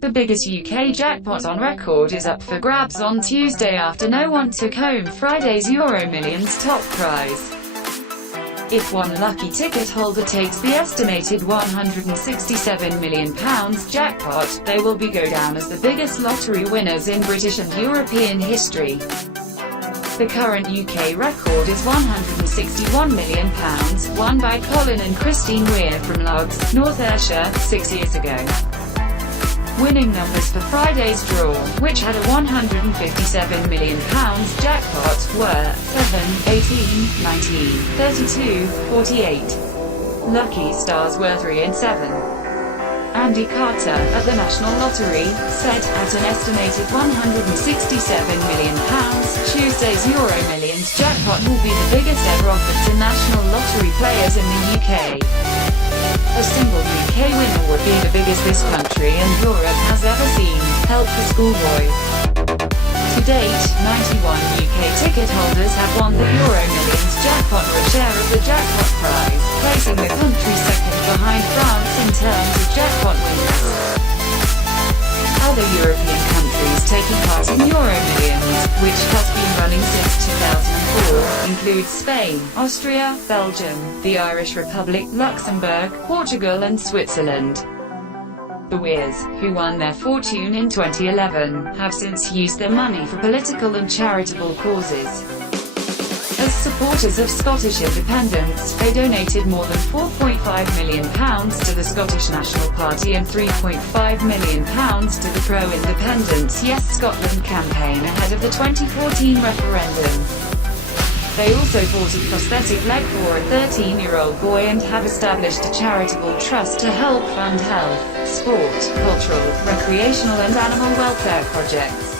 The biggest UK jackpot on record is up for grabs on Tuesday after no one took home Friday's Euromillions top prize. If one lucky ticket holder takes the estimated £167 million jackpot, they will go down as the biggest lottery winners in British and European history. The current UK record is £161 million, won by Colin and Christine Weir from Logs, North Ayrshire, 6 years ago. Winning numbers for Friday's draw, which had a £157 million jackpot, were 7, 18, 19, 32, 48. Lucky stars were 3 and 7. Andy Carter, at the National Lottery, said, at an estimated £167 million, Tuesday's Euromillions jackpot will be the biggest ever offered to National Lottery players in the UK. A single UK winner would be the biggest this country and Europe has ever seen, helped the schoolboy. To date, 91 UK ticket holders have won the Euromillions jackpot or a share of the jackpot prize, placing the country second behind France in terms of jackpot winners. Other European countries taking part in Euromillions, which has been running since 2004, include Spain, Austria, Belgium, the Irish Republic, Luxembourg, Portugal and Switzerland. The Weirs, who won their fortune in 2011, have since used their money for political and charitable causes. As supporters of Scottish independence, they donated more than £4.5 million to the Scottish National Party and £3.5 million to the pro-independence Yes Scotland campaign ahead of the 2014 referendum. They also bought a prosthetic leg for a 13-year-old boy and have established a charitable trust to help fund health, sport, cultural, recreational and animal welfare projects.